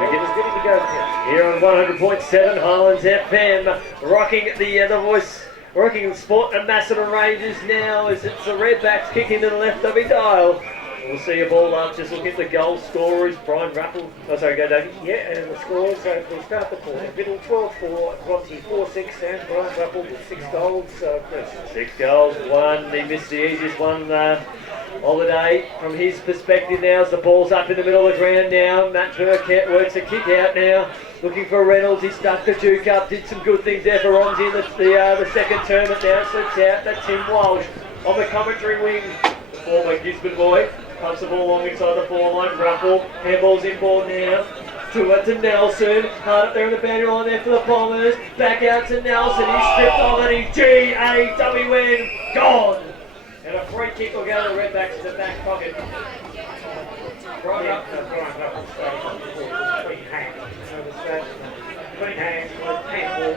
Here on 100.7 Highlands FM, rocking the voice, rocking the sport and Macedon Rangers now as it's the Redbacks kicking to the left of his dial. We'll see a ball up, just look at the goal scorers. Brian Rappel, oh sorry, go Davey. Yeah, and the scores, so we'll start the quarter. Middle 12-4, Bronte 4-6, and Brian Rappel with 6 goals. Chris. 6 goals, 1, he missed the easiest one of the day. From his perspective now, as the ball's up in the middle of the ground now, Matt Burkett works a kick out now. Looking for Reynolds, he stuck the juke up, did some good things there for Romsey in the second term, but now slips out. That's Tim Walsh on the commentary wing. The former Gisborne boy pumps the ball along inside the forward line. Ruffle, handball's inboard now. To Nelson, hard up there in the boundary line there for the Bombers. Back out to Nelson, he's stripped off and he's G-A-W-N, gone! And a free kick will go to the Redbacks in the back pocket. Brian Rappel stays between hands. Between hands, handball.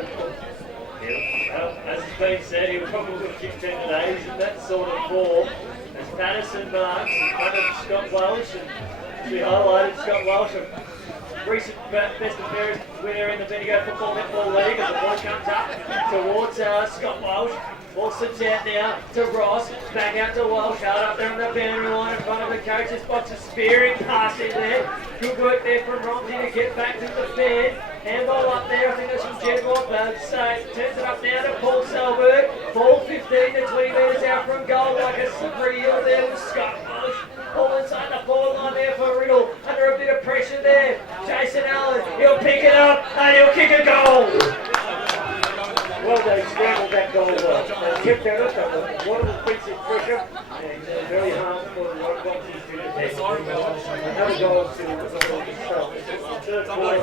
Well, as has been said, he will probably would have kicked 10 today. He's in that sort of form. As Patterson marks in front of Scott Welsh, and we highlighted Scott Welsh, a recent best and fairest winner in the Bendigo Football Netball League, as the ball comes up towards Scott Welsh. Ball slips out now to Ross, back out to Welsh, hard up there on the boundary line in front of the coach's box, a spearing pass in there. Good work there from Romsey to get back to the fan. Handball up there, I think that's from Jed Watford. So turns it up now to Paul Selberg. Ball 15 to 20 metres out from goal, like a slippery hill there with Scott Welsh. Ball inside the forward line there for Riddle, under a bit of pressure there. Jason Allen, he'll pick it up and he'll kick a goal. Well, they scrambled that goal well. They kept that up, but one of the beats of pressure, and very hard for the White Boxes to defend. Another goal to the third quarter.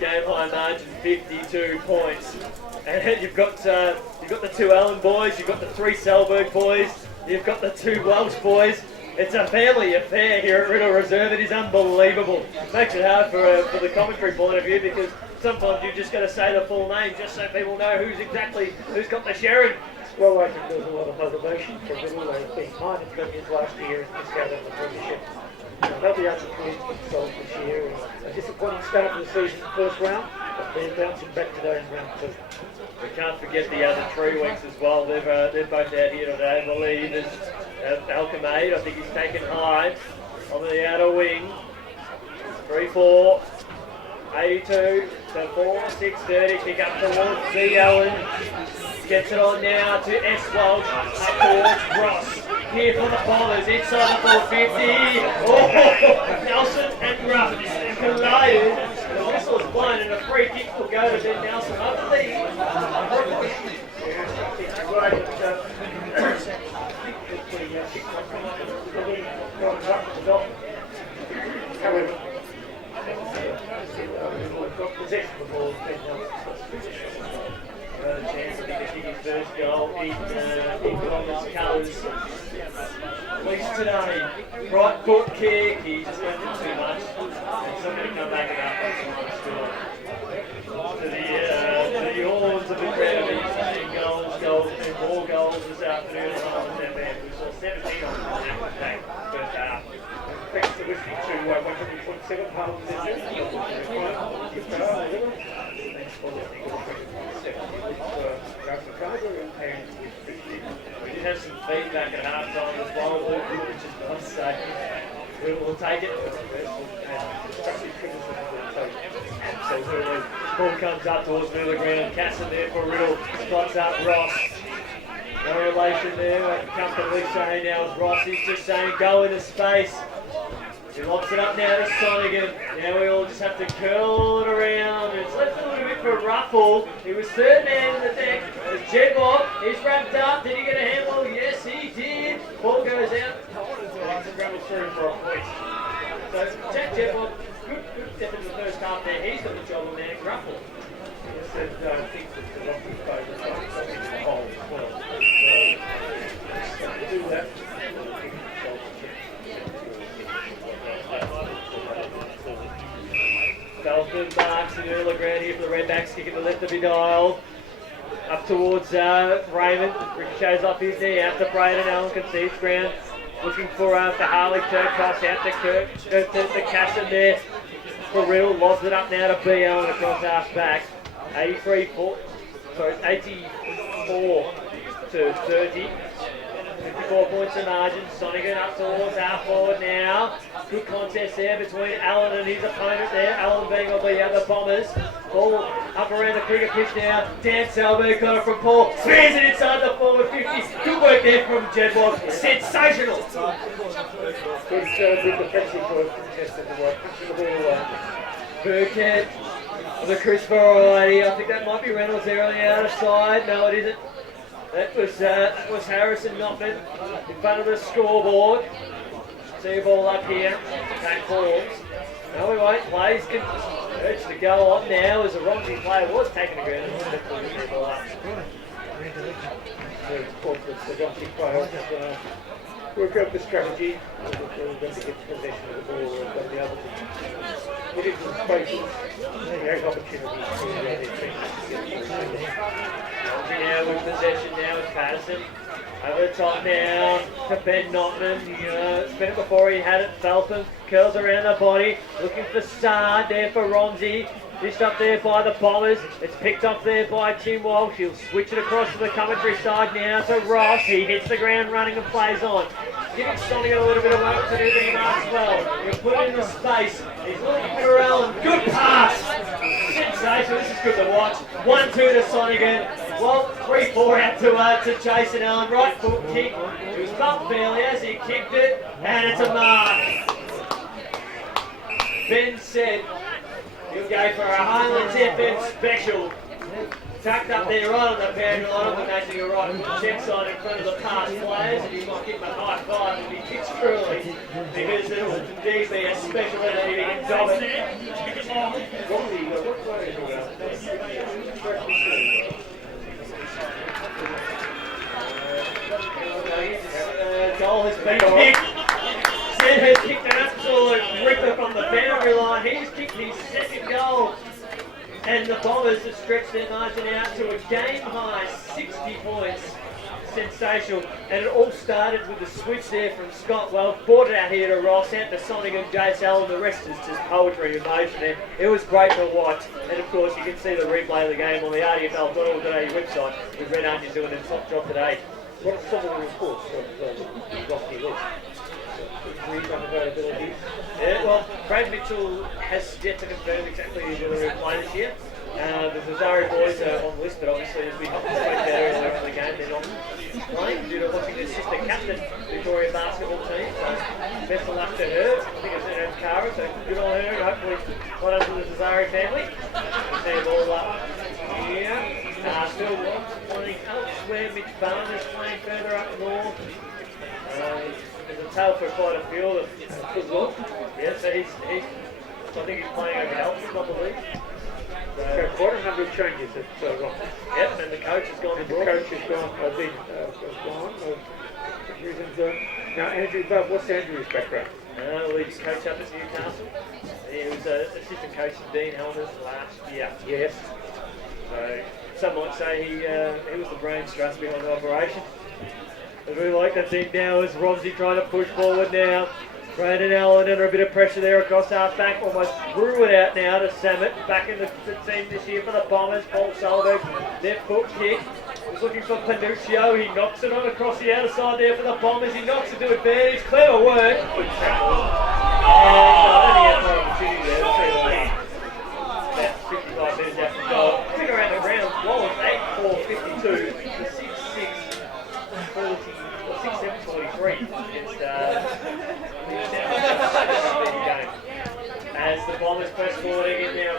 Game high margin 52 points. And you've got the 2 Allen boys, you've got the 3 Selberg boys, you've got the 2 Welsh boys. It's a family affair here at Riddle Reserve. It is unbelievable. Makes it hard for the commentary point of view, because sometimes you just got to say the full name just so people know who's got the sharing. Well, I think there's a lot of motivation for Riddle. They've been behind the premiers last year and missed out on the premiership. They'll be able to prove themselves this year. A disappointing start to the season, first round, but they're bouncing back today in round 2. We can't forget the other 3 weeks as well. They're both out here today. The lead is Alchemade. I think he's taken high on the outer wing. 3-4, 82 to 4, 6-30. Kick up towards Z. Allen. Gets it on now to S. Welch. Up towards Ross. Here for the Bombers. Inside the 450. Oh, Nelson and Ruff collided. The whistle is blown and a free kick will go to Ben Nelson. I believe. Another chance, I think, to kick his first goal in Columbus colours. At least today. Right foot kick, he just went in too much. He's not going to come back and up to the horns of the crowd. He's saying goals, and more goals this afternoon. We saw 17 on the first half. Thanks to listening to 100.7 Highlands FM. Thanks for listening to 100.7. We did have some feedback at half time as well, which is nice, so we'll take it. So ball comes up towards the middle of the ground, Casson there for Riddle, spots up Ross. No relation there, I can comfortably say now as Ross is just saying go into space. He locks it up now to Sonigan. Now we all just have to curl it around. It's left a little bit for Ruffle. He was third man in the deck. There's Jedwop. He's wrapped up. Did he get a handball? Yes, he did. Ball goes out. It's a grabble through for a point. So Jack Jedwop, good step into the first half there. He's got the job on there. Ruffle. I think that the Rockets favourite the whole as well. So, do that. Felton marks in the middle of the ground here for the Redbacks, kicking the left of the dial. Up towards Raymond. Ricochets off his knee out to Braden. Allen concedes ground. Looking for Harley Turkos out to Kirk. To Casson there. For real. Lobs it up now to B. Allen across half back. 84 to 30. 54 points of margin. Sonigan up towards half forward now. Good contest there between Allen and his opponent there. Allen being on the Bombers. Ball up around the cricket pitch now. Dan Selberg got it from Paul. Spears it inside the forward 50s. Good work there from Jedwab. Sensational. Good defensive work contested the work. Punching the ball away. Burkhead. The Chris variety. I think that might be Reynolds there on the outer side. No, it isn't. That was Harrison Notman in front of the scoreboard. See a ball up here. Take balls. No, we won't. Plays can urge to go on now as the Romsey player was taking the ground. The Romsey player work out the strategy. We're going to get possession of the ball. We're going to be able to put it in spaces. There's opportunities now with possession now with Patterson. Over the top now to Ben Notman. Spin it before he had it. Feltham curls around the body. Looking for Sard there for Romsey. Dished up there by the Bombers. It's picked up there by Tim Walsh. He'll switch it across to the commentary side now to Ross. He hits the ground running and plays on. Giving Sonny a little bit of work to do the as well. He'll put it in the space. He's looking for Allen. Good pass. Sensational. This is good to watch. 1-2 to Sonigan. Well, 3-4 out to Jason Allen. Right foot kick. He was bumped fairly as he kicked it. And it's a mark. Ben said he'll go for a Highlands FM special. Tucked up there right on the boundary line. I'm imagining a right check sign in front of the past players, and he might give him a high five if he kicks truly, because it will indeed be a special that he can dominate. Goal has been kicked. Sid has kicked an absolute ripper from the boundary line. He's kicked his second goal. And the Bombers have stretched their margin out to a game-high 60 points. Sensational. And it all started with the switch there from Scott Wells. Brought it out here to Ross, out to Sonigan, Jace Allen. The rest is just poetry and emotion there. It was great to watch. And of course, you can see the replay of the game on the rdfl.org.au website with Red Onion doing a top job today. What are some of the reports of Rocky List? Unavailability. Yeah, well, Brad Mitchell has yet to confirm exactly who's going to play this year. The Missouri boys are on the list, but obviously, as we spoke about earlier in the game, they're not playing due to watching their sister captain Victoria basketball team. So, best of luck to her. I think it's her name's Cara, so good on her. Hopefully, well done to the Missouri family. You see them all up here. Still playing elsewhere. Mitch Barnes is playing further up north. There's a tale for quite a few of football. Yeah, so he's I think he's playing over Elton, I believe. So quite a number of changes at Rocky. Yep, and the coach has gone abroad. The coach has gone. Now, Andrew, what's Andrew's background? Well, he just coached up at Newcastle. He was assistant coach to Dean Helmers last year. Yes. So some might say he was the brains trust behind the operation. As we like to think now as Romsey trying to push forward now. Brandon Allen under a bit of pressure there across half back. Almost threw it out now to Samet. Back in the team this year for the Bombers. Paul Sullivan, left foot kick. He's looking for Panuccio. He knocks it on across the outer side there for the Bombers. He knocks it to advantage. Clever work. And I don't think he had more opportunity there. About 55 minutes after goal. Quick around the ground. Wallace 8-4-52 to 6-7-43 against as the Bombers press forward again now.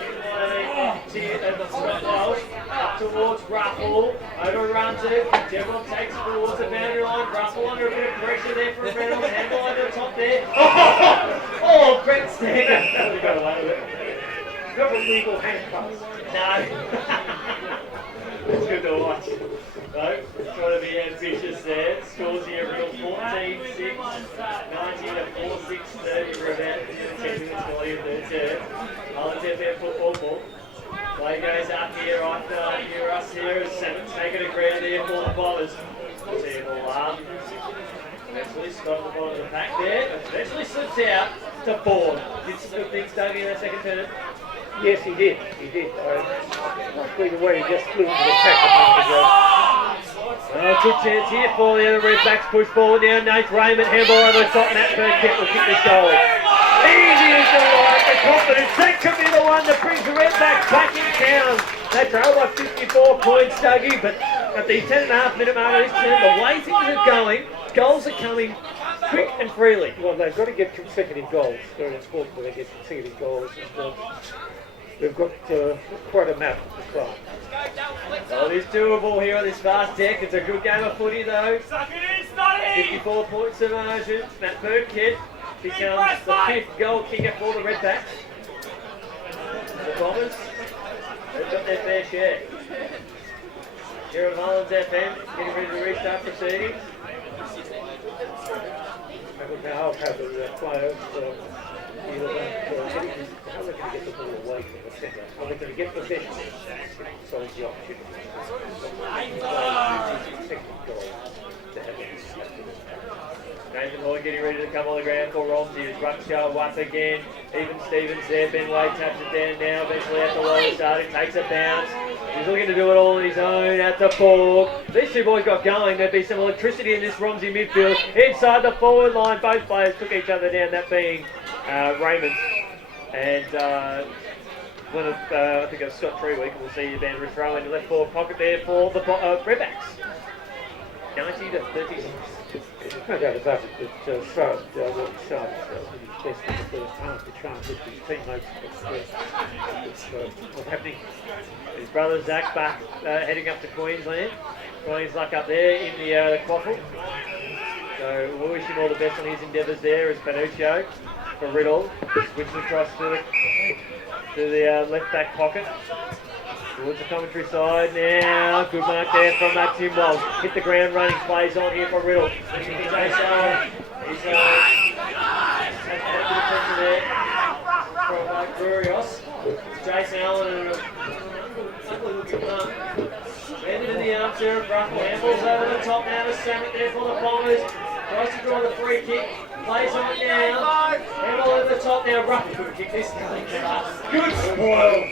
And the Scott Welsh up towards Ruffle. Overruns it. Devon takes towards the boundary line. Ruffle under a bit of pressure there for Reynolds. Handle over the top there. Oh, Brent Stander. We got away with it. Not a legal handcuffs. No. It's good to watch. No, trying to be ambitious there. Scores here real 14-6, 19-4, 6-30 for about 10 minutes to leave there too. I'll get there football ball. Play goes up here after near us here as Seven's taking a ground here for the Bombers. We'll see the ball up. Eventually Scott at the bottom of the pack there. Eventually slips out to Ford. Did some good things, Dougie, in that second turn. Yes, he did. He did. Likely the way he just flew into the pack a moment ago. Well, good chance here for the other Redbacks. Push forward now. Nate Raymond, handball over the top. Matt Burkett will kick this goal. Easy as the light, the confidence. That could be the one that brings the Redbacks back in town. They trail by 54 points, Dougie, but at the 10.5-minute mark of this term, the way things are going, goals are coming quick and freely. Well, they've got to get consecutive goals. Very important that they get consecutive goals. And, they've got quite a map to start. Well, it is doable here on this fast deck. It's a good game of footy, though. 54 points of margin. Matt Burkett becomes the 5th goal kicker for the Redbacks. The Bombers, they've got their fair share. Here at Mullins FM, getting ready to restart proceedings. Now, how the players how are they going to get the ball away from the centre? Are they going to get possession? So it's the opportunity. Nathan Lloyd getting ready to come on the ground for Romsey. His ruck show up again. Even Stevens there. Ben Wade taps it down now. Eventually at the low starting. Takes a bounce. He's looking to do it all on his own at the ball. These two boys got going. There'd be some electricity in this Romsey midfield. Inside the forward line, both players took each other down, that being Raymond. And I think it was Scott Treeweek. We'll see you Bandera throw in the left forward pocket there for the Redbacks. 90 to 36. There's no doubt about it that Sard, what he started, his best in the first half to try and lift his teammates. What's happening? His brother Zach back heading up to Queensland. Queen's luck up there in the quaffle. So we'll wish him all the best on his endeavours there as Panuccio for Riddle. Switches across to the left back pocket. Towards the commentary side now. Good mark there from Tim Walsh. Hit the ground running. Plays on here for Riddle. He's there from Curios. Jason Allen and a looking mark. Landed in the arms there of Ruffle. Handballs over the top now to Samet there for the Bombers. Tries to draw the free kick. Plays on it now. Handball over the top now. Ruffle couldn't kick this time. Good spoil.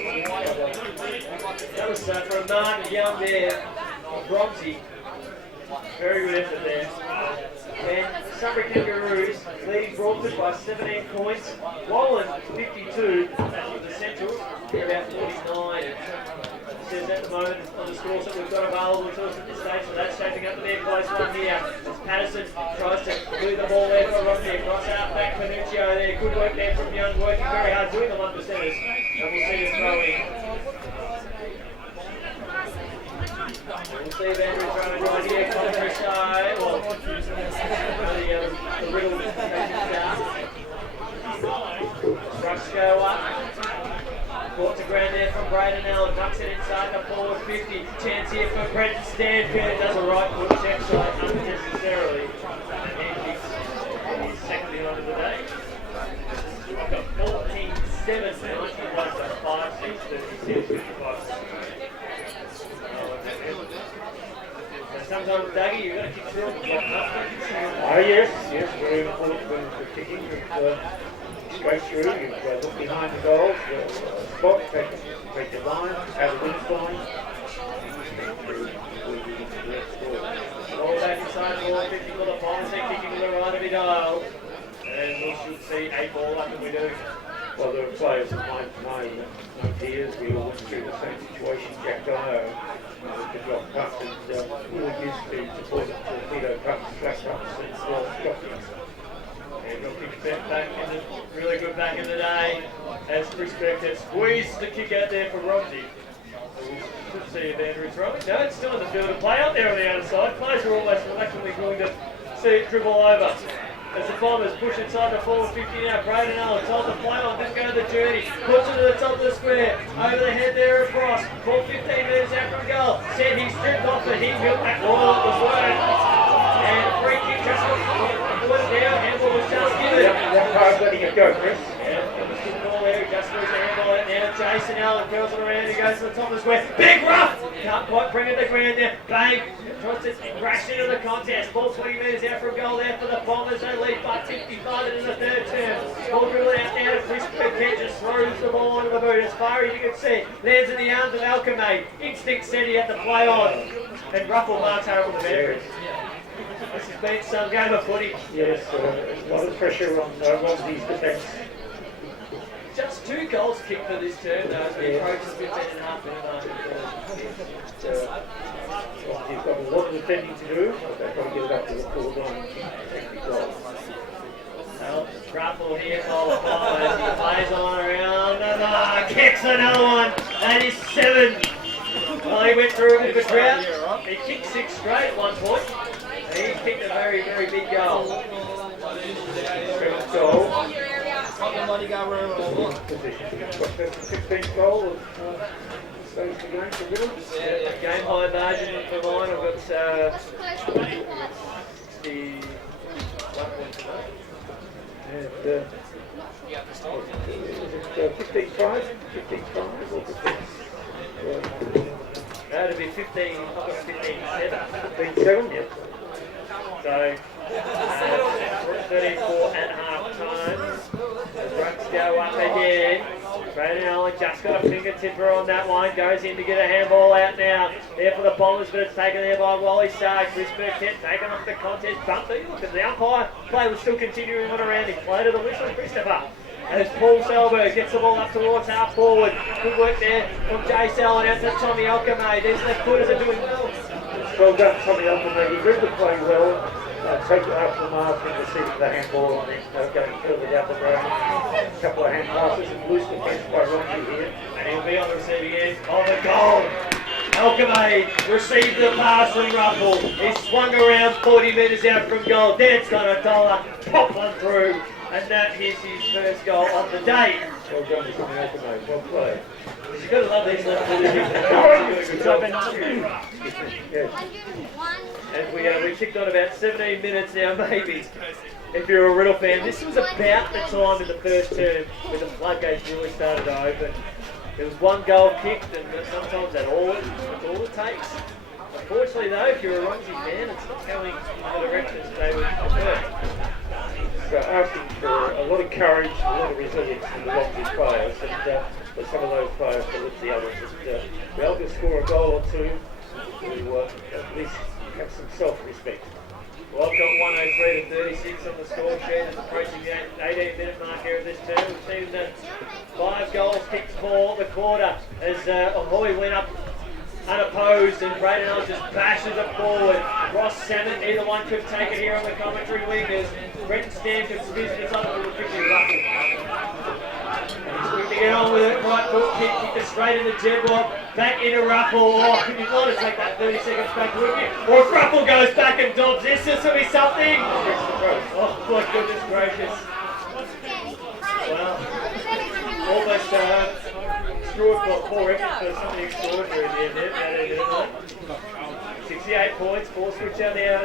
That was from Martin Young there. Bromsey. Very good effort there. And Sunbury Kangaroos leading Broadford by 17 points. Wallen 52. That's the Central. They're about 49. It says at the moment on the scores that we've got available to us at this stage, so that's shaping up to be a close one here. As Patterson tries to move the ball there for Rodney. Cross out back Panuccio there. Good work there from Young, working very hard, doing the 1%ers. And we'll see the throw in. We'll see Andrew throwing right here. Commentary side. Well, the Riddle rush go up. Caught to ground there from Braden Allen. Ducks it inside the forward 50. Chance here for Brent Stanfield. Does a right foot check side unnecessarily. And he's his second behind of the day. Got 14-7. 91 to 5, 6, 36, 55. Sometimes, Dougie, you've got to kick through them. Oh, yes, very important for kicking. Straight through, you look behind the goals, spot, take the line, out of the wing line. Ball back inside, ball 50 for the Bombers, they're kicking to the right of Vidal. And we should see a ball up, and we do. Well, there are players that might know ideas. We all went through the same situation. Jack Dyer with the drop puck, and we were used to support torpedo pucks, flat pucks, and stopping. And got kicked back in the really good back in the day as Chris Beckett squeezed the kick out there for Romsey. Good to see Evander is rolling. No, it's still in the field of play out there on the outside. Players are almost reluctantly going to see it dribble over. As the Bombers push inside the forward 50 now, Braden Allen told the play on, just go to the journey, puts it to the top of the square, over the head there across, ball 15 metres out from goal, said he stripped off and he built that wall, it was work. And free kick just was there, handball was just given. That part letting it go, Chris. Yeah, it was good ball there, just moves the handball out now, Jason Allen curls it around to go goes to the top of the square. Big rough! Can't quite bring it to the ground there. Bang! Tries to crash into the contest. Ball 20 metres out from goal there for the Bombers. They lead by 55 in the third term. Ball dribbling out now to Chris Burkett. Just throws the ball onto the boot as far as you can see. Lands in the arms of Alchemy. Instinct said he had to play on. And Ruffle marks Harold the Bears. This has been some game of footy. Yes, a lot of pressure on Romsey's defence. Just 2 goals kicked for this term, though, as we approach the 15.5 minute mark. Romsey's got a lot of defending to do. They've got to get it up to the full line. Well, Ruffle here, goal as he plays on around and kicks another one. That is 7. Well, he went through a bit of a drought. He kicked 6 straight at one point. He kicked a very, very big goal. Goal. 16th goal of saves the game for Riddle. Game high margin for mine. I've got 61 points today. And was it 15 tries? 15 tries or 15? That'd be 15, I've got 15-7. 15-7, yeah. So, 34 at half time. As runs go up again. Brandon Allen just got a finger tipper on that one. Goes in to get a handball out now. There for the Bombers, but it's taken there by Wally Stark. Chris Burkett taken off the contest. Bumped it. Look at the umpire. Play was still continuing on around him. Play to the whistle, Christopher. As Paul Selberg gets the ball up towards half forward. Good work there from Jay Sell and out to Tommy Alchemy. These left footers are doing well. Well done, Tommy Alchemy. He read the play well. Take it after the mark and receiving the handball on it, going further down the ground. A couple of hand passes and loose defence by Rocky here. And he'll be on the receiving end of the goal. Alchemy received the pass from Ruffle. He swung around 40 metres out from goal. Dad's got a dollar. Pop one through. And that is his first goal of the day. Well done, Tommy Alchemy. Well played. You've got to love these left footers. Good job. Yes. And we kicked on about 17 minutes now, maybe. If you're a Riddle fan, this was about the time in the first term when the floodgates really started to open. There was 1 goal kicked, and sometimes that's all it takes. Unfortunately, though, if you're a Romsey fan, it's not going in the directions they would prefer. So asking for a lot of courage, a lot of resilience from the Romsey players, and for some of those players to lift the others. And be able to score a goal or two to at least have some self-respect. Well, I've got 103 to 36 on the score sheet. It's approaching the 18-minute mark here of this term. We've seen 5 goals kicked for the quarter as Ahoy went up unopposed and Braden Ellis just bashes it forward. Ross Salmon, either one could take it here on the commentary wingers. Brenton Stam could squeeze it on the quickly Ruffle. He's quick to get on with it. Right foot kick, kick it straight in the jeb block. Back into Ruffle. Oh, could you want to take that 30 seconds back, wouldn't you? Or if Ruffle goes back and dobs this will be something. Oh, my goodness gracious. Wow. Almost poor effort for something extraordinary in the end there. 68 points, 4 switch out there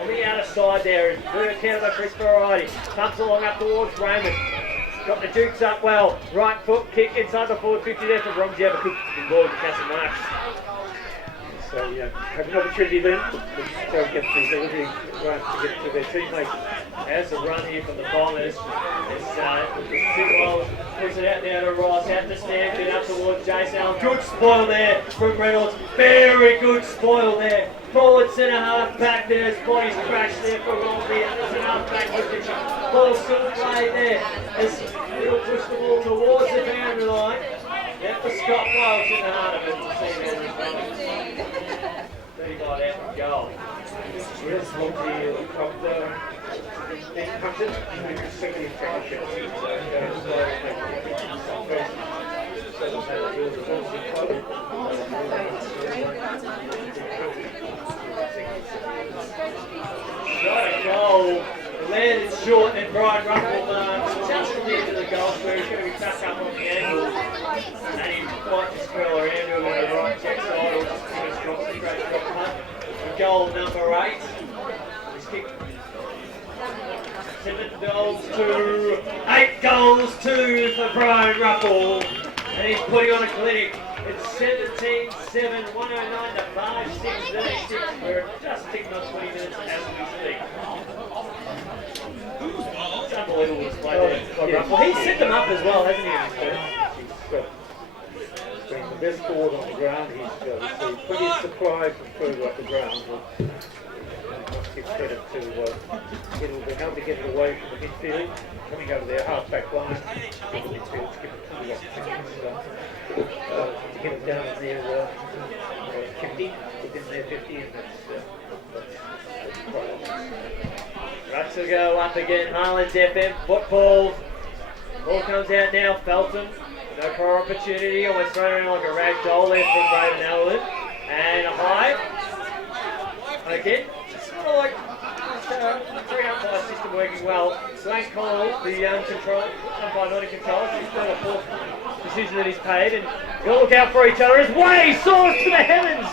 on the outer side there. And Burkett of Chris Variety pumps along up towards Raymond. Got the dukes up well. Right foot kick inside the forward 50 there for Romsey. Have a good ball to Castle Marks. So, have an opportunity then to go and get the delivery run to get to their teammates. As a run here from the Bombers, Sidwell puts it out there to Ross, out to Stanford, up towards Jason. Good spoil there from Reynolds. Very good spoil there. Forward centre half back there. His body's crashed there for Romsey. There's an half back position. Ball still played there as he'll push the ball towards the boundary line. Out for Scott Welsh in the heart of it. 35 out from goal. Yes, Romsey of the punted and expecting a championship. Shot a goal, landed short, and Brian Ruffle just to the end of the goal square. He's going to be tucked up on the angle, and he might just curl around to him on the right check side, or just drop the straight drop punt. Goal number 8. He's kicked 7 goals to 8 goals to for Brian Ruffle, and he's putting on a clinic It's 17-7, 109 to 5-6-36. We're just ticking on 20 minutes as we speak. It's unbelievable display there. Well, he's set them up as well, hasn't he? He's been the best forward on the ground. He's received plenty of supply from further up the ground. But must give credit to being able to get it away from the midfield, coming over their half-back line. The midfield's given too long to get it down in their 50, within their 50, and that's quite Rucks will go up again. Harlan's FM football. Ball comes out now. Felton. No prior opportunity. Almost thrown around like a rag doll there from Braden Allen. And a high. Again. It's sort of like 3-5 system working well. Swank Connell, the control, umpire not in control. He's got a fourth decision that he's paid. And they'll look out for each other as Way soars to the heavens.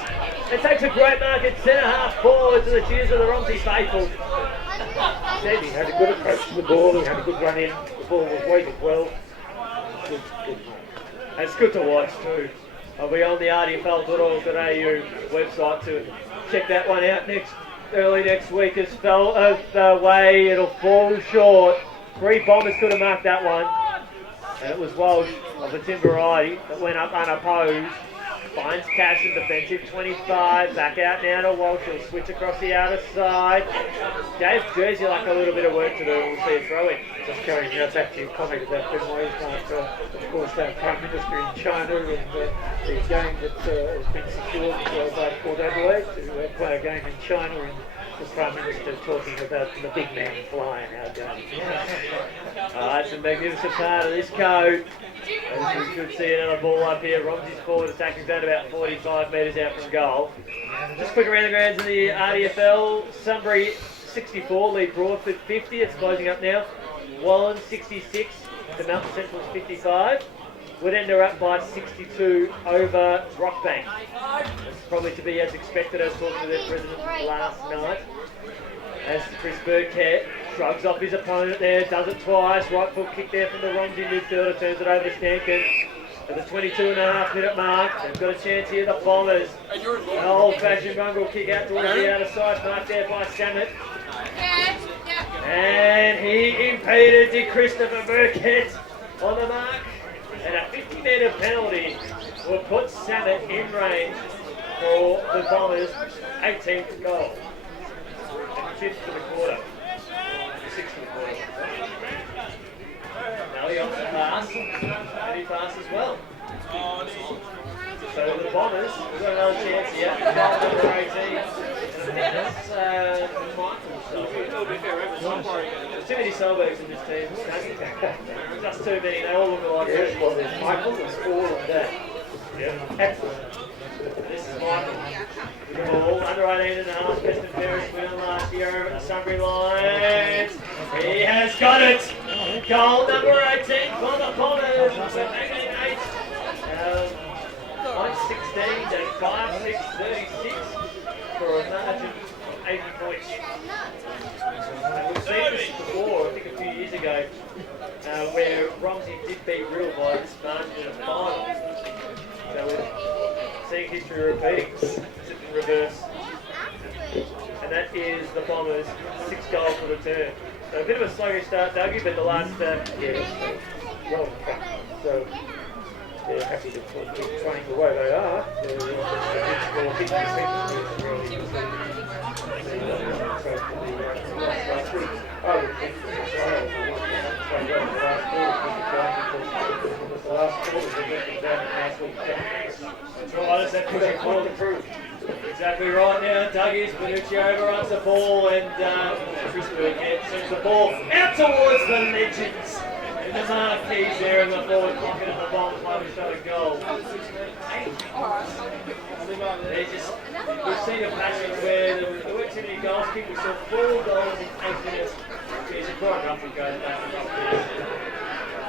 It takes a great mark at centre half forward to the cheers of the Romsey faithful. He had a good approach to the ball, he had a good run in, the ball was weighted well. Good mark. It's good to watch too. I'll be on the rdfl.org.au website to check that one out early next week as Way. It'll fall short. 3 Bombers could have marked that one. And it was Walsh of the Tim variety that went up unopposed. Finds Cash in defensive 25. Back out now to Walsh. He'll switch across the outer side. Gave Jersey like a little bit of work to do. We'll see a throw in. Just going back to your comment about Ben Way's of course, our Prime Minister in China and the game that has been secured by Port Adelaide to play a game in China, and the Prime Minister talking about the big man flying our game. That's a magnificent part of this code. As we should see another ball up here. Romsey's forward attacking down about 45 metres out from goal. Just quick around the grounds of the RDFL. Sunbury 64, lead Broadford 50. It's closing up now. Wallen 66 to Mountain Central's 55. Woodend are up by 62 over Rockbank. It's probably to be as expected, as talked to their president last night. As Chris Burkett shrugs off his opponent there, does it twice. Right foot kick there from the Romsey midfielder, turns it over to Stankin. At the 22.5 minute mark, they've got a chance here, the Bombers. An old-fashioned mongrel kick out towards the outer side, marked there by Samet. And he impeded to Christopher Burkett on the mark. And a 50-metre penalty will put Samet in range for the Bombers' 18th goal. And 5th for the quarter. 6th for the quarter. Now he opts to pass, and he passes well. So the Bombers, we've got another chance here. Goal number 18. That's Michael's. Too many Solbergs in this team. Just too many. They all look alike. Yes, well, there's Michael, there's all of that. Yeah. This is Michael. Ball under 18.5. Preston Ferris win last year over the Sunbury Lions. He has got it. Goal number 18 for the Bombers. 18-8. 116 to 5-6-36 for a margin of 80 points. And we've seen this before, I think a few years ago, where Romsey did beat Real by this margin in a final. So we're seeing history repeating, except in reverse. And that is the Bombers' 6th goal for the turn. So a bit of a sluggish start, Dougie, but the last Well, so they're happy to keep playing the way they are. Exactly right now, Dougie's Benucci overruns the ball and Chris Burkett sends the ball out towards the legends. And the marquees there in the forward pocket of the Bombers might have shot a goal. We've seen a pattern where there weren't too many goals kicked. We saw 4 goals in 8 minutes. He's a quite rough and goes back and up.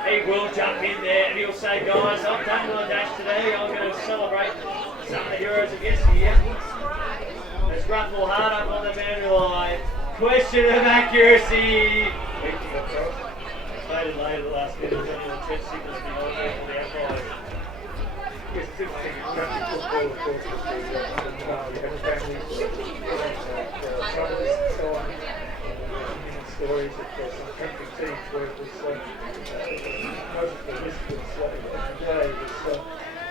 He will jump in there and he'll say, guys, I've done my dash today. I'm going to celebrate some of the heroes of yesteryear. There's Ruffle hard up on the boundary line. Question of accuracy. Later, the last minute, Trent Sickles behind the outside. Yes, it's interesting. Country football, of course, is you have families, brothers and so on. Stories of some country teams where it was most of the list was every day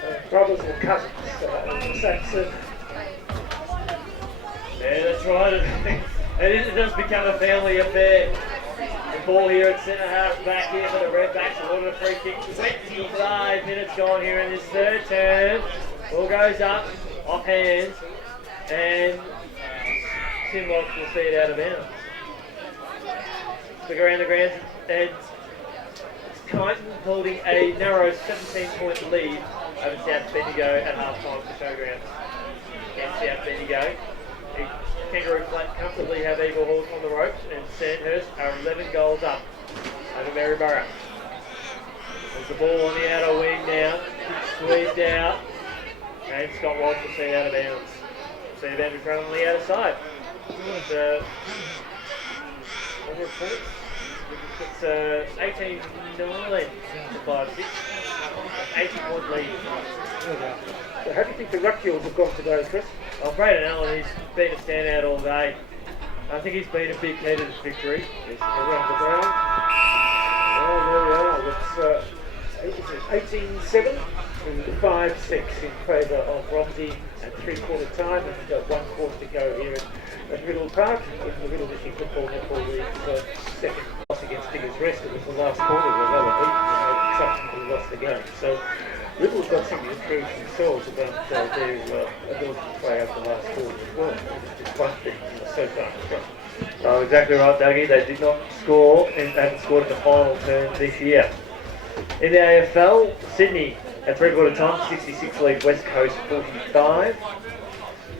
was brothers or cousins on the same circuit. Yeah, that's right. It does become a family affair. The ball here at centre half, back here for the Redbacks. A lot of free kick. 25 minutes gone here in this third term. Ball goes up, off hands, and Tim Locke will see it out of bounds. Look around the grounds, and Kyneton holding a narrow 17-point lead over South Bendigo at half-time for the showground. Against South Bendigo. Kangaroo Flat comfortably have Eagle Hawk on the ropes, and Sandhurst are 11 goals up over Maryborough. There's the ball on the outer wing now, squeezed out, and Scott Walsh will see it out of bounds. See the boundary front on the outer side. What reports? It's 18-9 to 5-6. 80-point lead. So how do you think the Ruckfields have gone today, Chris? Well, Braden Allen, he's been a standout all day. I think he's been a big key to this victory. Yes, around the ground. Oh, there we are. That's 18-7 to 5-6 in favour of Romsey at three-quarter time, and 1 quarter to go here at Riddle Park in the Riddle District Football Netball League's second loss against Diggers Rest. It was the last quarter of the beat, subsequently lost the game. So Riddle's got something to prove to themselves about their ability to play out the last quarter as well. It's just one thing so far. Oh, exactly right, Dougie. They did not score and haven't scored in the final term this year. In the AFL, Sydney at three-quarter time, 66 lead West Coast 45.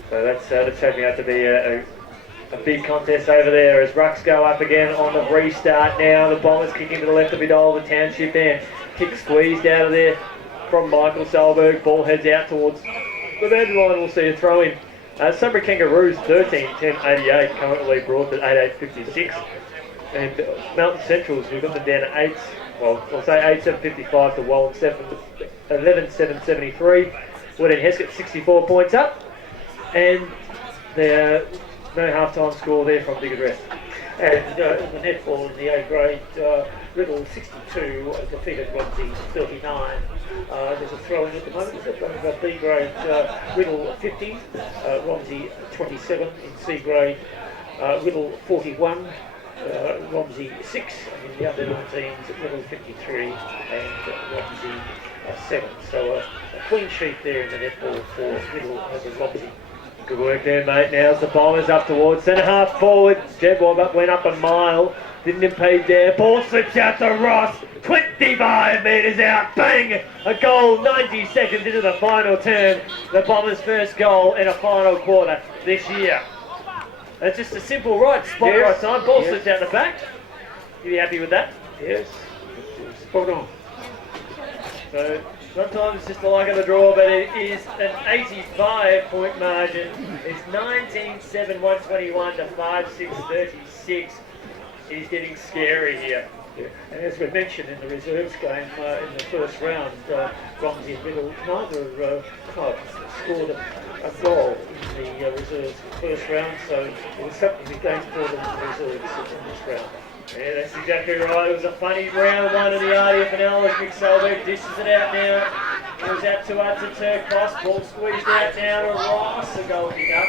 So that's shaping out to be a big contest over there as Rucks go up again on the restart now. The Bombers kick into the left of the Township end. Kick squeezed out of there from Michael Solberg. Ball heads out towards the boundary line. We'll see a throw in. Sunbury Kangaroos 13-10-88 currently brought at 8-8-56. And Mountain Centrals, we've got them down at 8. Well, I'll say 8-7-55 to Wallen 11-7-73. Woodend Heskett 64 points up. And there no half-time score there from Diggers Rest. And in the netball in the A grade, Riddle 62 defeated Romsey 39. There's a throw in at the moment. Is that B grade? Riddle 50, Romsey 27 in C grade. Riddle 41, Romsey 6, and in the under 19s, Riddle 53 and Romsey 7. So a clean sheet there in the netball for Riddle over Romsey. Good work there, mate. Now's the Bombers up towards centre half forward. Jed went up a mile. Didn't impede there. Ball slips out to Ross. 25 metres out. Bang! A goal 90 seconds into the final term. The Bombers' first goal in a final quarter this year. That's just a simple right spot, yes. Right time. Ball slips out the back. You be happy with that? Yes. Spot on. So sometimes it's just the luck of the draw, but it is an 85-point margin. It's 19-7, 121 to 5-6-36. It is getting scary here. Yeah. And as we mentioned in the reserves game in the first round, Romsey and Riddle, neither club scored a goal in the reserves first round, so it was something to gain for them in the reserves in this round. Yeah, that's exactly right. It was a funny round one in the RDFNL as Mick Solberg dishes it out now. It was out to Hudson Turcos. Ball squeezed out now to Ross. A goal kick up.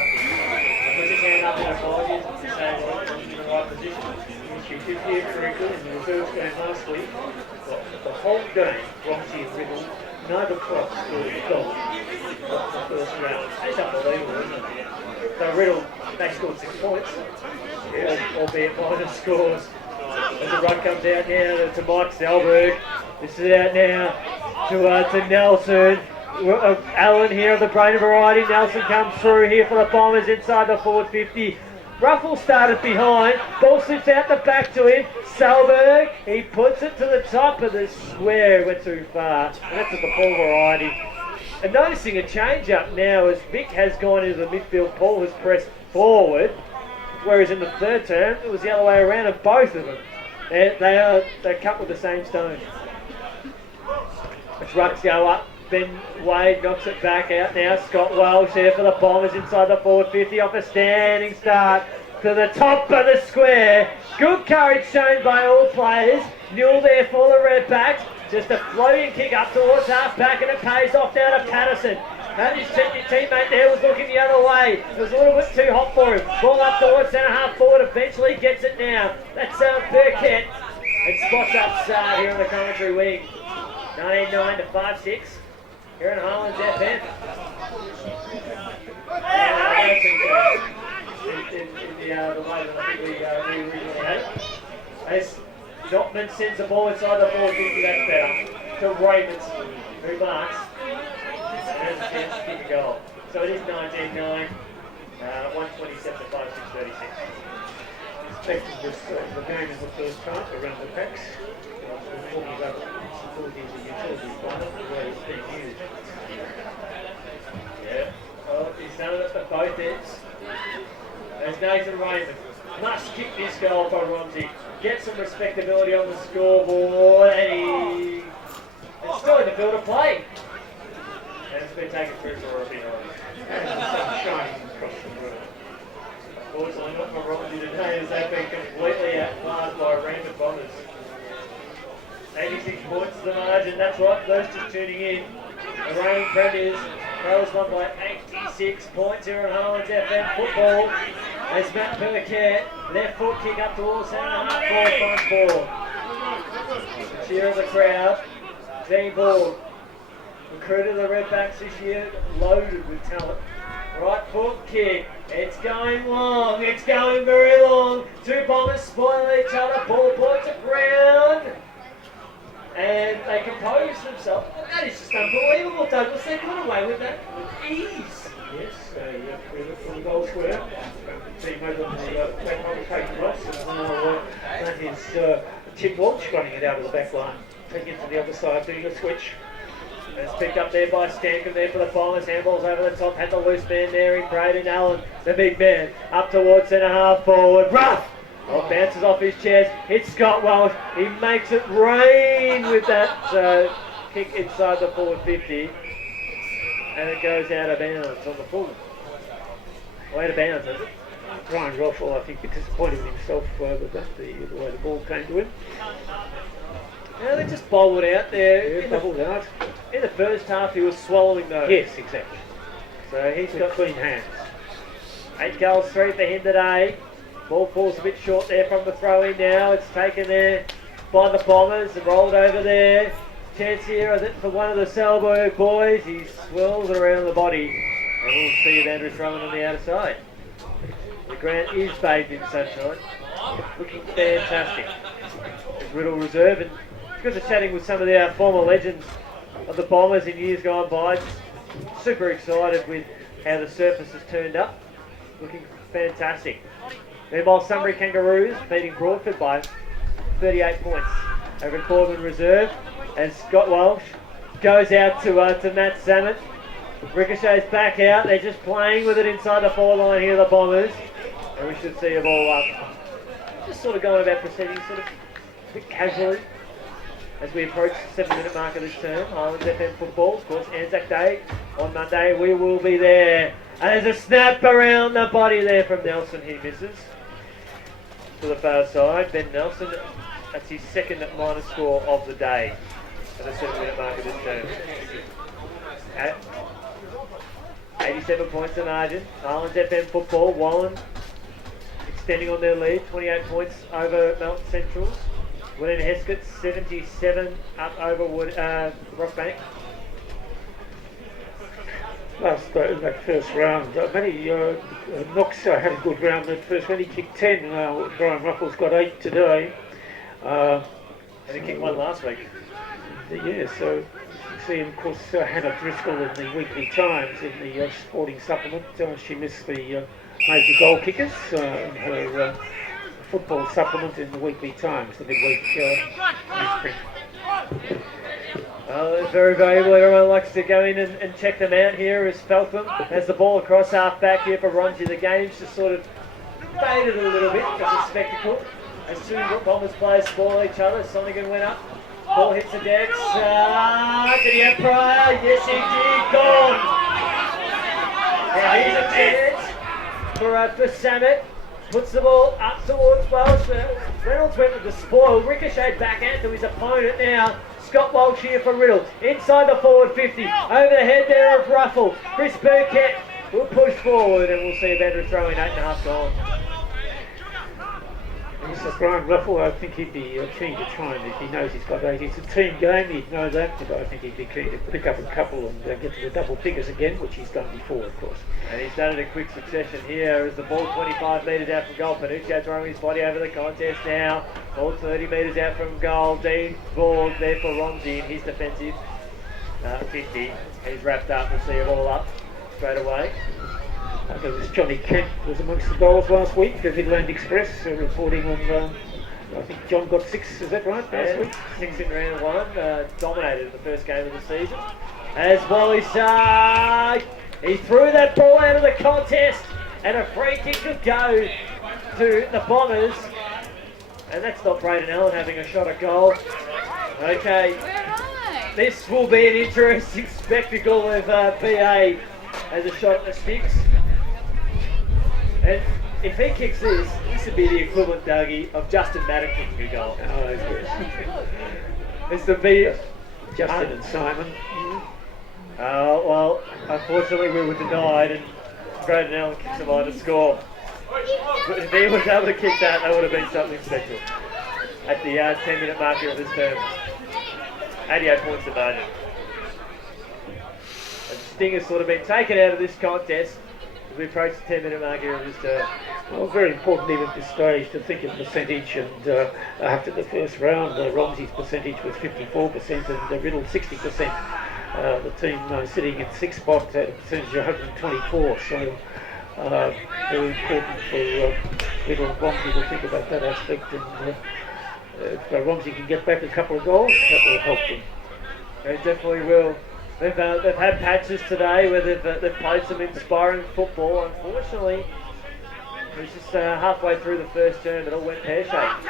Puts his hand up in a 5 years. It's the same one. In the right position. She did hear correctly in the reserves game last week. The whole game, Romsey and Riddle, neither club scored a goal in the first round. It's unbelievable, isn't it? So Riddle, they scored 6 points. Yeah. Albeit minus scores. As the run comes out now to Mike Selberg. This is out now to Nelson. Allen here of the Brain variety. Nelson comes through here for the Bombers inside the forward 50. Ruffle started behind. Ball slips out the back to him. Selberg, he puts it to the top of the square. Went too far. And that's at the Paul variety. And noticing a change up now as Vic has gone into the midfield. Paul has pressed forward. Whereas in the third term, it was the other way around of both of them. They're cut with the same stone. As Rucks go up Ben Wade knocks it back out now. Scott Welsh there for the Bombers inside the forward 50 off a standing start to the top of the square. Good courage shown by all players. Newell there for the Redbacks. Just a floating kick up towards half back, and it pays off down to Patterson. His teammate there was looking the other way. It was a little bit too hot for him. Ball up towards centre half forward. Eventually gets it now. That's Burkett. And spots up here on the commentary wing. 19-9 to 5-6. Here in Highlands FM. In the way that I think we originally had it. As Notman sends the ball inside the ball, thinking that's better. To Ravens, who marks. And has a chance to kick a goal. So it is 19-9. 127 to 5-6-36. Expected this the game in the first half around the packs. We're talking about the facilities and utilities final, the way it's being used. Yeah, well, he's done it at both ends. There's Nathan Raymond. Must kick this goal for Romsey. Get some respectability on the scoreboard, and it's starting to build a play. And it's been taken through for a bit on. Shining across the world. Unfortunately, not for Romsey today, as they've been completely outclassed by Raymond Bombers. 86 points to the margin, that's right, those just tuning in. The reigning premiers, Crows won by 86 points here on Highlands FM football. As Matt Burkett, left foot kick up towards centre half forward ball. Cheer of the crowd. Dean Ball, recruited the Redbacks this year, loaded with talent. Right foot kick, it's going long, it's going very long. Two Bombers spoil each other, ball points at ground. And they compose themselves. That is just unbelievable, Douglas. They got away with that with ease. Yes, we look for the goal square. Team over on the back line, taking loss, and now that is Tim Walsh running it out of the back line, taking it to the other side, doing a switch. And it's picked up there by Stankham there for the Bombers. Handballs over the top, had the loose man there in Braden Allen, the big man, up towards centre half forward. Rough! Oh, bounces off his chest, hits Scott Welsh. He makes it rain with that kick inside the forward 50. And it goes out of bounds on the full. Well, out of bounds, is it? Ryan Roffel, I think, disappointed with himself with the way the ball came to him. Yeah, they just bobbled out there. Yeah, bubbled out. In the first half, he was swallowing those. Yes, exactly. So he's got clean hands. 8 goals, 3 for him today. Ball falls a bit short there from the throw-in now. It's taken there by the Bombers and rolled over there. Chance here, I think, for one of the Selborg boys. He swirls around the body. And we'll see if Andrew throwing on the outer side. The ground is bathed in sunshine. Looking fantastic. There's Riddle Reserve, and because of chatting with some of our former legends of the Bombers in years gone by, super excited with how the surface has turned up. Looking fantastic. Meanwhile, Sunbury Kangaroos beating Broadford by 38 points over at Corbin Reserve, as Scott Welsh goes out to Matt Salmon. Ricochets back out. They're just playing with it inside the forward line here, the Bombers, and we should see a ball up. Just sort of going about proceedings sort of a bit casually as we approach the 7-minute mark of this term. Highlands FM football, of course, Anzac Day on Monday. We will be there. And there's a snap around the body there from Nelson. He misses to the far side. Ben Nelson, that's his second minor score of the day at the 7-minute mark of this term. 87 points the margin. Highlands FM football, Wallen extending on their lead, 28 points over Melton Centrals. William Heskett, 77 up over Rockbank. Last in that first round, Knox had a good round that first when he kicked 10. Brian Ruffles got 8 today. And he kicked 1 last week. Yeah, so you see, of course, Hannah Driscoll in the Weekly Times in the sporting supplement. She missed the major goal kickers in her football supplement in the Weekly Times, the midweek newsprint. Very valuable. Everyone likes to go in and check them out here as Feltham has the ball across half back here for Romsey. The game's just sort of faded a little bit as a spectacle as two Bombers players spoil each other. Sonigan went up Ball hits the decks. Did he have prior? Yes, he did. Gone. Now here's a chance for Samet. Puts the ball up towards Welsh. Reynolds went with the spoil. Ricocheted back out to his opponent now. Scott Walsh here for Riddle. Inside the forward 50. Over the head there of Ruffle. Chris Burkett will push forward and we'll see a better throw in 8.5 gone. So Brian Ruffle, I think he'd be keen to try and, if he knows he's got 8, it's a team game, he'd know that, but I think he'd be keen to pick up a couple and get to the double figures again, which he's done before, of course. And he's done it in quick succession here as the ball 25 metres out from goal. Panuccio throwing his body over the contest now. Ball 30 metres out from goal. Dean ball there for Romsey in his defensive 50. He's wrapped up. We'll see it all up straight away. There was Johnny Kent was amongst the goals last week, the Midland Express, reporting on, I think John got 6, is that right, last week? 6 in round 1, dominated the first game of the season. As Wally he threw that ball out of the contest and a free kick to go to the Bombers. And that's not Braden Allen having a shot at goal. Okay, this will be an interesting spectacle if BA has a shot at the sticks. And if he kicks this would be the equivalent, Dougie, of Justin Maddock kicking a goal. Oh, yes. This would be Justin and Simon. Well, unfortunately we were denied and Braden Allen kicks a line to score. But if he was able to kick that, that would have been something special. At the 10-minute marker of this term. 88 points to margin. And Sting has sort of been taken out of this contest as we approach the 10-minute marker of this term. Well, very important even at this stage to think of percentage, and after the first round, Romsey's percentage was 54% and Riddle 60%. The team sitting in 6th spot at a percentage of 124, so very important for Riddle and Romsey to think about that aspect, and if Romsey can get back a couple of goals, that will help them. They definitely will. They've had patches today where they've played some inspiring football. Unfortunately, it was just halfway through the first term it all went pear-shaped.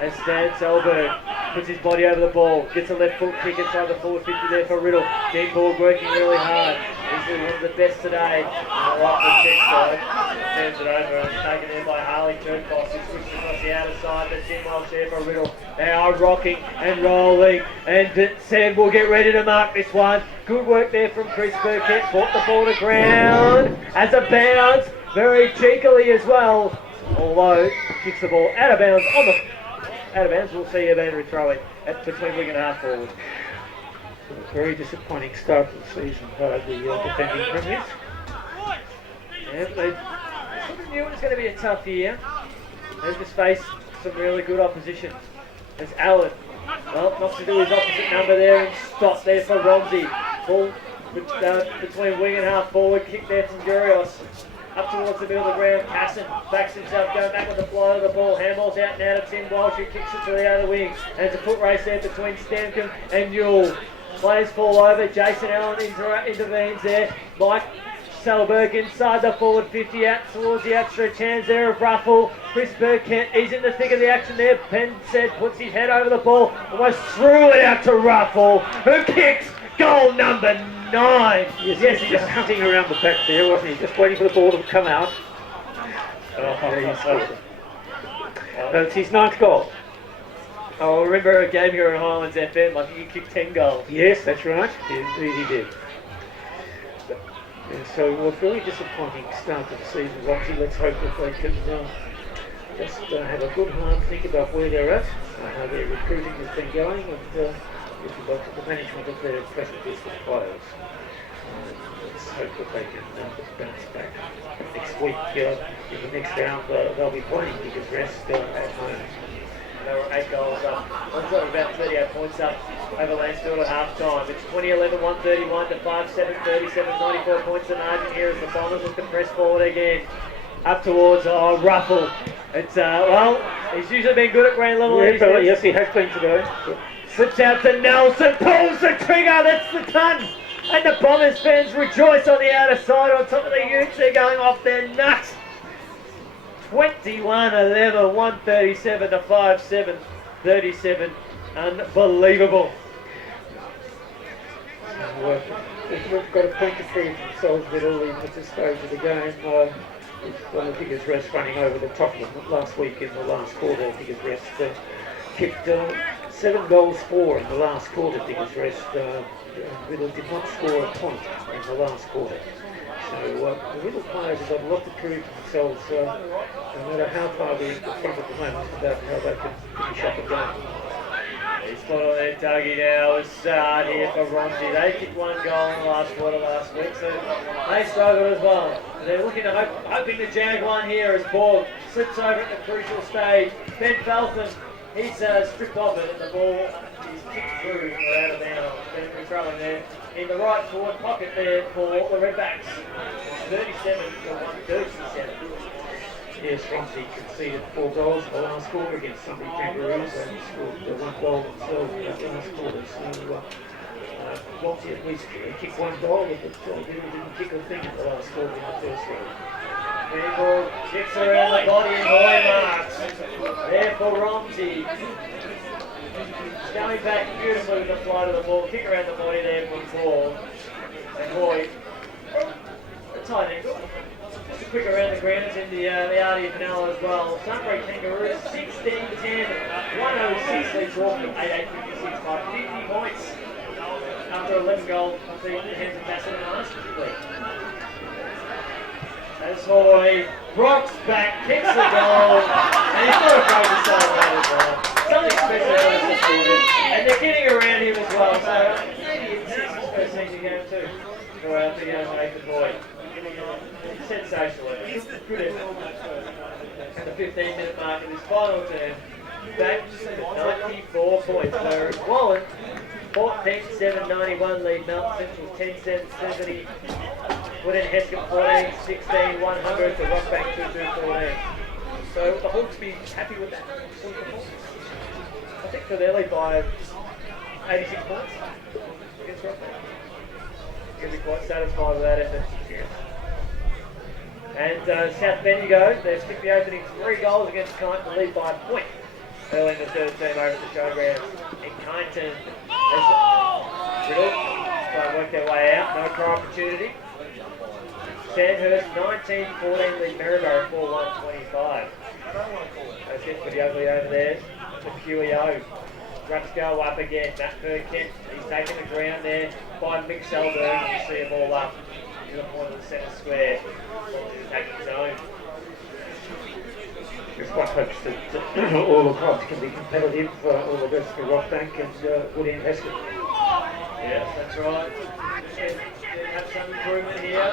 As Stan Selberg puts his body over the ball, gets a left foot kick inside the forward 50 there for Riddle. Dean Borg working really hard. He's one of the best today. On the right check side. Turns it over and taken in by Harley Turkos, who switches across the outer side. But Tim Walsh there for Riddle. They are rocking and rolling. And Sam will get ready to mark this one. Good work there from Chris Burkett. Brought the ball to ground. As a bounce. Very cheekily as well. Although, kicks the ball out of bounds out of bounds. We'll see a boundary throw in between wing and half forward. A very disappointing start to the season by the defending premiers. Yeah, but they sort of knew it was going to be a tough year. They just faced some really good opposition. There's Allen. Well, knocks into his opposite number there and stops there for Romsey. Ball between wing and half forward. Kick there from Gurios. Up towards the middle of the ground, Casson backs himself, going back with the fly of the ball, handballs out now to Tim Walsh, who kicks it to the other wing. And there's a foot race there between Stamcombe and Newell. Players fall over, Jason Allen intervenes there. Mike Selberg inside the forward 50, out towards the outstretched hands there of Ruffle. Chris Burkett, he's in the thick of the action there. Penn said, puts his head over the ball, almost threw it out to Ruffle, who kicks goal number 9. Yes, he's just hunting around the back there, wasn't he? Just waiting for the ball to come out. It's his 9th goal. I remember a game here at Highlands FM, I think he kicked 10 goals. Yes, that's right. Indeed he did. And so, a very disappointing start to the season, Roxy. Let's hope that they can just have a good hard think about where they're at, how their recruiting has been going, and if you look at the management of their present business players. Let's hope that they can bounce back. Next week, in the next round, they'll be playing because rest at home. They were 8 goals up. One's got about 38 points up over Lansfield at half time. It's 20-11, 131 to 5-7, 37, 94 points the margin here as the Bombers look to press forward again. Up towards Ruffle. It's, well, he's usually been good at ground level. Yeah, yes, he has been today. Slips out to Nelson, pulls the trigger, that's the ton! And the Bombers fans rejoice on the outer side on top of the Utes, they're going off their nuts! 21-11, 137 to 5-7, 37, Unbelievable. We've got a point to prove themselves middle at this stage of the game. One of the biggest rests running over the top of them last week in the last quarter. Biggest rest kicked 7 goals for in the last quarter. Biggest rest. Middle did not score a point in the last quarter. So the middle players have got a lot to prove to themselves, no matter how far we're in the front at the moment, about how they can finish up a game. He's put on there, Dougie now. It's here for Romsey. They kicked 1 goal in the last quarter last week, so they struggled as well. And they're looking to hoping to jag one here as Borg slips over at the crucial stage. Ben Felton, he's stripped off it, and the ball is kicked through or out of bounds. Ben controlling there in the right forward pocket there for the Redbacks. 37 to 137. Yes, Romsey conceded 4 goals in the last quarter against Sunday Kangaroos and scored 1 goal themselves in that last quarter. So Romsey at least kicked 1 goal, but didn't kick a thing in the last quarter in the first round. People kicks around the body and Boy marks. There for Romsey. Going back beautifully with the flight of the ball. Kick around the body there from Paul. And Boy, a tight angle. Just a quick around the grounds in the Artie Canal as well. Sunbury Kangaroos 16-10, 106 lead Dorking, 8-8-56 by 50 points after 11 goals of the hands of Bassett and Arsenal. As Hoy rocks back, kicks the goal, and he's not afraid to say that as well. Something special about this quarter, and they're getting around him as well. So maybe it's his first senior game too for the young Nathan Boyd. Sensational effort. Good effort. At the 15-minute mark of this final term, back to 94 points. So Wallen, 14-7-91 lead Melton Central 10-7-70. Put in Heskett 14-16-100 to Rockbank 2-2-14. So the Hawks be happy with that sort of performance. I think for their lead by 86 points against Rockbank. You'll be quite satisfied with that effort. And South Bendigo, they've kicked the opening 3 goals against Kyneton to lead by a point early in the third term over at the showgrounds. And Kyneton has trying to work their way out, no try opportunity. Sandhurst 19-14 lead Maryborough 4-1-25. That's it for the ugly over there. The QEO. Rucks go up again. Matt Burkett, he's taking the ground there by Mick Selberg. You see them all up to the point of the centre square. Attacking his own. Just one hopes that all the clubs can be competitive, all the best for Rockbank and Wood End Heskett. Yeah, that's right. Have some improvement here.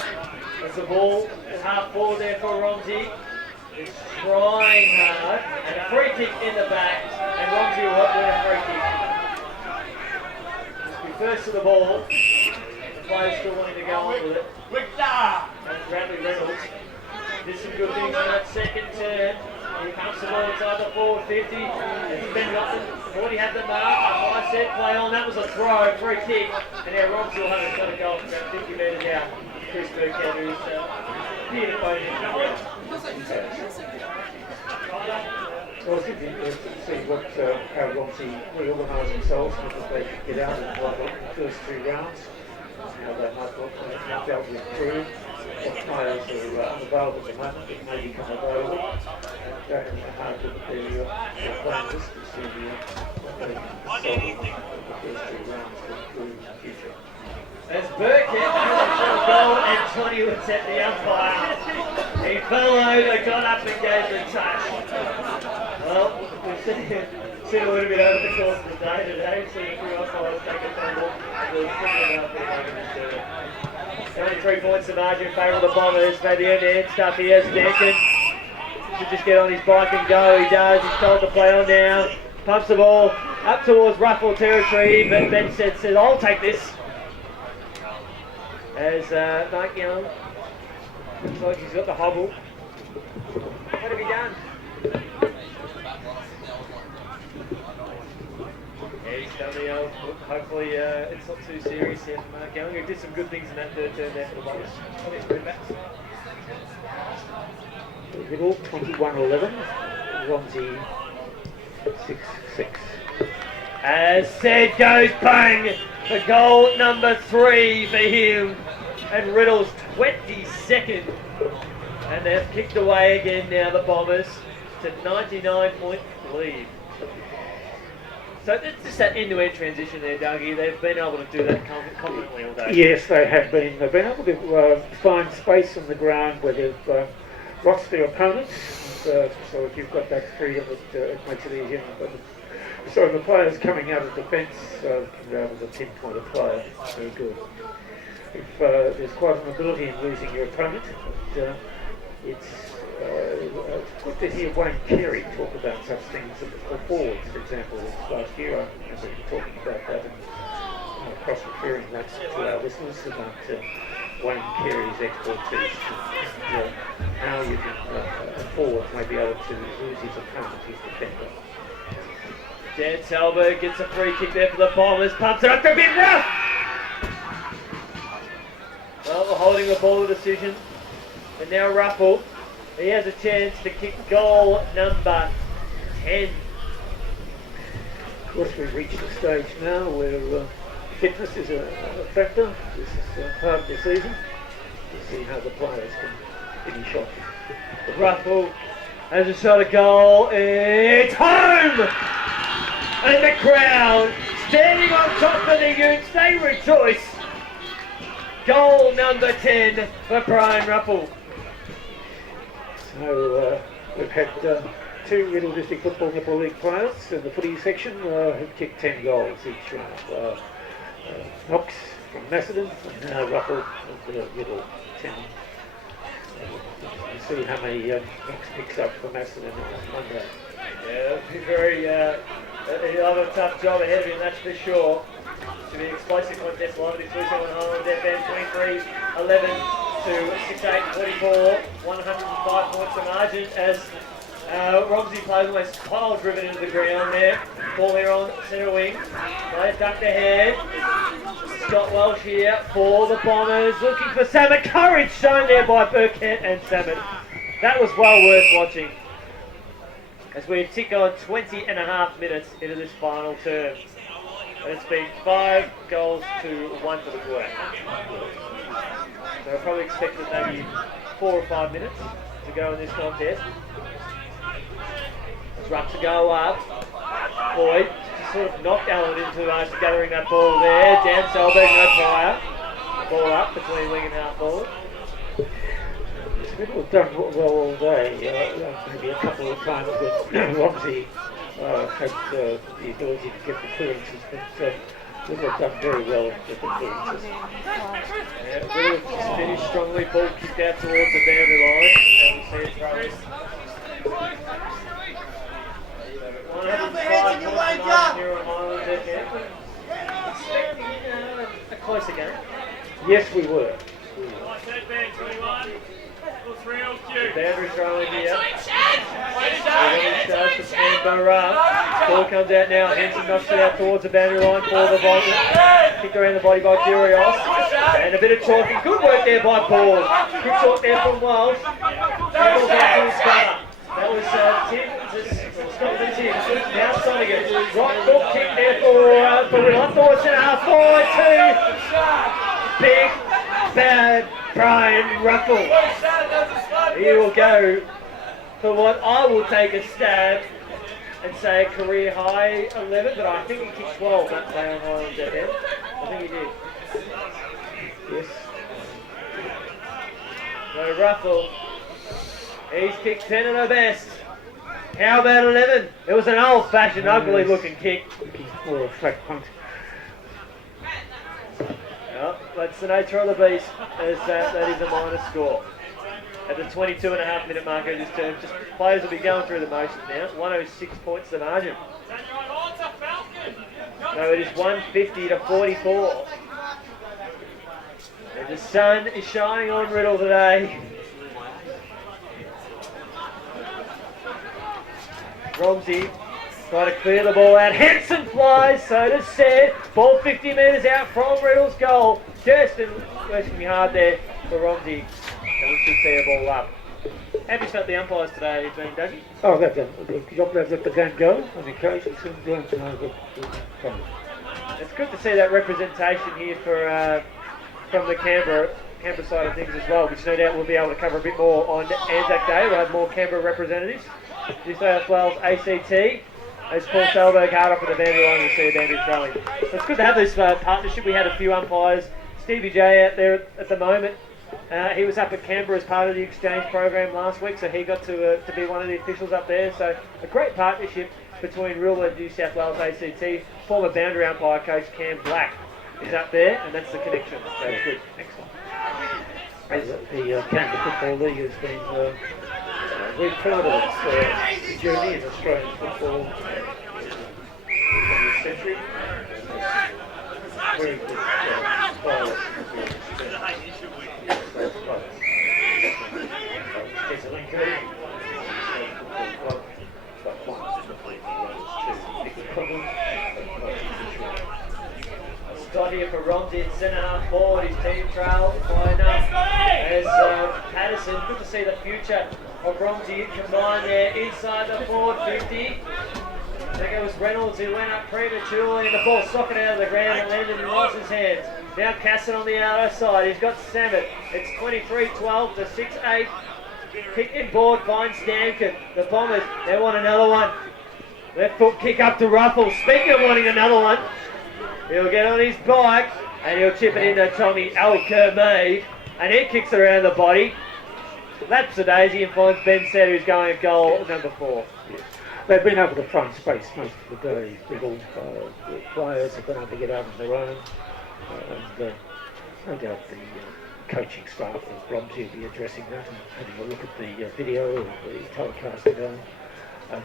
There's the ball at half forward there for Romsey. It's trying hard, and a free kick in the back, and Romsey will win a free kick. Just be first to the ball. The players still wanting to go on with it. And Bradley Reynolds did some good things in that second turn. He pumps the ball inside the forward 50. It's Ben Lupton. Already had the mark. A high set play on. That was a throw, free kick. And now Romsey will have a shot of goal from about 50 metres out. Chris Burkett, who's here to phone him. Well, it's interesting to see what, how Romsey reorganise themselves because they get out of the first 2 rounds. How they might be able to improve. What players are available at the moment that may become available. And go and hard look at their playing list to see what they can solve in the first 2 rounds to improve in the future. As Burkett has a goal and Johnny was at the umpire. He fell over, got up and gave the touch. Well, we've seen a little bit over the course of the day today. We've seen a few umpires take a fumble. We'll stick it up there. 93 points the margin in favour of the Bombers. Maybe end-to-end stuff here. Stankin should just get on his bike and go. He does. He's told to play on now. Pumps the ball up towards Ruffle territory. But Ben says, I'll take this. As Mark Young looks like he's got the hobble. What have he done? Yeah, he's done the old. Hopefully it's not too serious here for Mark Young, who did some good things in that third turn there for the Bombers. On his Redbacks. Middle 21-11. Romsey 6-6. As Said goes bang for goal number 3 for him. And Riddle's 22nd. And they've kicked away again now, the Bombers, to 99-point lead. So it's just that end-to-end transition there, Dougie. They've been able to do that confidently all day. Yes, they have been. They've been able to find space on the ground where they've lost their opponents. So if you've got that freedom, it makes it easier. So the players coming out of defence can be able to pinpoint a player. Very good. If there's quite an ability in losing your opponent, but, it's good to hear Wayne Carey talk about such things for forwards, for example. Last year I remember him talking about that and cross-referring that to our listeners about Wayne Carey's expertise and how you can, a forward may be able to lose his opponent, his defender. Dan Talbot gets a free kick there for the Bombers, pumps it up to a bit rough! Well, we're holding the ball decision. And now Ruffle, he has a chance to kick goal number 10. Of course, we've reached a stage now where fitness is a factor. This is part of the season. To see how the players can finish off. Ruffle has a shot at goal. It's home! And the crowd, standing on top of the Utes, they rejoice. Goal number 10 for Brian Ruffle. So we've had 2 Middle District Football Netball League players in the footy section who've kicked 10 goals each round. Knox from Macedon and now Ruffle of the Middle 10. You see how many Knox picks up for Macedon on Monday. Yeah, it'll be very, he'll have a tough job ahead of him, that's for sure. To be an explosive contest live at exclusive on Highlands FM 23-11 to 6-8-44, 105 points to margin as Romsey plays almost pile driven into the ground there. Ball here on centre wing. They ducked ahead. Scott Welsh here for the Bombers, looking for Samet. Courage shown there by Burkett and Samet. That was well worth watching. As we tick on 20 and a half minutes into this final term. And it's been 5 goals to 1 for the Guay. So I probably expected maybe 4 or 5 minutes to go in this contest. As Rucks to go up. Boyd just sort of knocked Allen into gathering that ball there. Dan Selberg, no prior. Ball up between wing and half forward. Middle have done well all day. Maybe a couple of times when Romsey had the ability to get the clearances, but Middle have done very well with the clearances. Yeah, Middle just finished strongly, ball kicked out towards the boundary line, and we see it throw. 105 points here on Highlands FM. Expecting a closer game. Yes, we were. The boundary throw in here. Starts to Canberra. Ball comes out now. Henson knocks it out towards the boundary line for the body. Kicked around the body by Curios. And a bit of talking. Good work there by Paul. Good talk there from Welsh. Dribbles out to Scott. That was Tim. Scott and Tim. Now Sonigan. Right foot kick there for Riddle. I thought it's in half forward to big bad Brian Ruffle. He will go for what I will take a stab and say a career high 11, but I think he kicked 12 that day on Highlands FM. I think he did. Yes. So Ruffle, he's kicked 10 of the best. How about 11? It was an old-fashioned, ugly-looking kick. Looking for a flat punt. Well, that's the nature of the beast, as that is a minor score. At the 22.5-minute mark of this term, just players will be going through the motions now. 106 points the margin. So it is 150 to 44. And the sun is shining on Riddle today. Romsey trying to clear the ball out. Henson flies, so does Said. Ball 50 metres out from Riddle's goal. Kirsten working hard there for Romsey. And we should see a ball up. How have you felt the umpires today have been, Dougie? Oh, they've done a good job. They've let the game go on occasions and good. It's good to see that representation here for from the Canberra side of things as well, which no doubt we'll be able to cover a bit more on Anzac Day. We'll have more Canberra representatives. New South Wales ACT as Paul Salberg hard up at the boundary line. We'll see a boundary throwing. So it's good to have this partnership. We had a few umpires. Stevie J out there at the moment. He was up at Canberra as part of the exchange program last week, so he got to be one of the officials up there. So a great partnership between Rural and New South Wales ACT. Former boundary umpire coach Cam Black is up there, and that's the connection. So it's good. Excellent. The Canberra Football League has been very proud of its journey in Australian football in this century. Very good players. Scott here for Romsey at centre half forward. His team trails by enough as Patterson. Good to see the future of Romsey combined there inside the forward 50. I think it was Reynolds who went up prematurely and the ball socket out of the ground and landed in Ross's hands. Now Casson on the outer side. He's got Samet. It's 23-12 to 6-8. Kick in board finds Stankin. The Bombers, they want another one. Left foot kick up to Ruffles. Speaking of wanting another one, he'll get on his bike and he'll chip it into Tommy Alkermaid. And he kicks it around the body. Laps the daisy and finds Ben Setter who's going at goal number 4. Yes. They've been able to front space most of the day. Little players have been able to get out on their own. And no doubt the coaching staff of Romsey will be addressing that and having a look at the video of the telecast today, and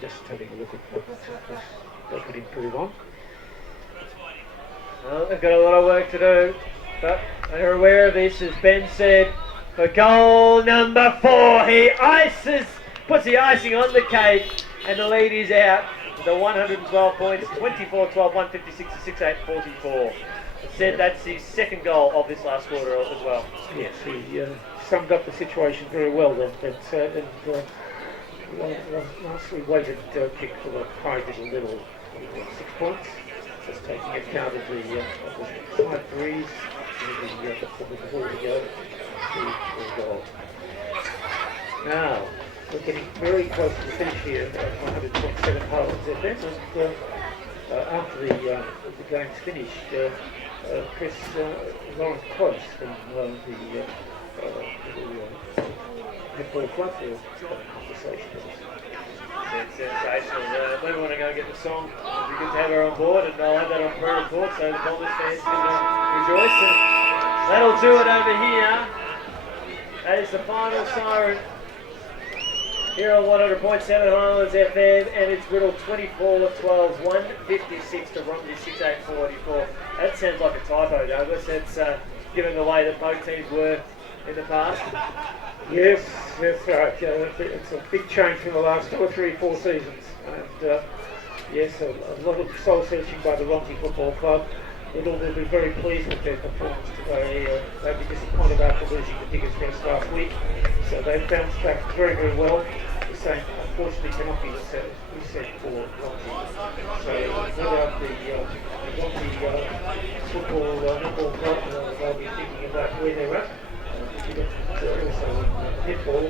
just having a look at what they could improve on. Well, they've got a lot of work to do, but they're aware of this, as Ben said. For goal number 4, he puts the icing on the cake, and the lead is out with the 112 points, 24-12, 156 to 6-8, 44. Said that's his second goal of this last quarter as well. Yes, he summed up the situation very well then, Ben said, and nicely weighted kick for the high level 6 points. Just taking account of the high threes, the ball to go to goal. Now, we're getting very close to the finish here at 127 holes. After the game's finished, Chris Lawrence Close from the netball club will have a conversation with us. It's sensational. We want to go and get the song. It'd be good to have her on board, and I'll have that on pre-record so the Bombers fans can rejoice. And that'll do it over here. That is the final siren here on 100.7 Highlands FM, and it's riddled 24-12, 156 to Romsey 6-8-44. That sounds like a typo, Douglas. It's given the way that both teams were in the past. Yes, that's right. It's a big change from the last 2 or 3, 4 seasons. And yes, a lot of soul searching by the Romsey Football Club. They'll be very pleased with their performance today. They'll be disappointed after losing the biggest rest last week. So they've bounced back very, very well. The same, unfortunately, cannot be said for Romsey. So without the Romsey Football Netball Club, they'll be thinking about where they're at. Also netball.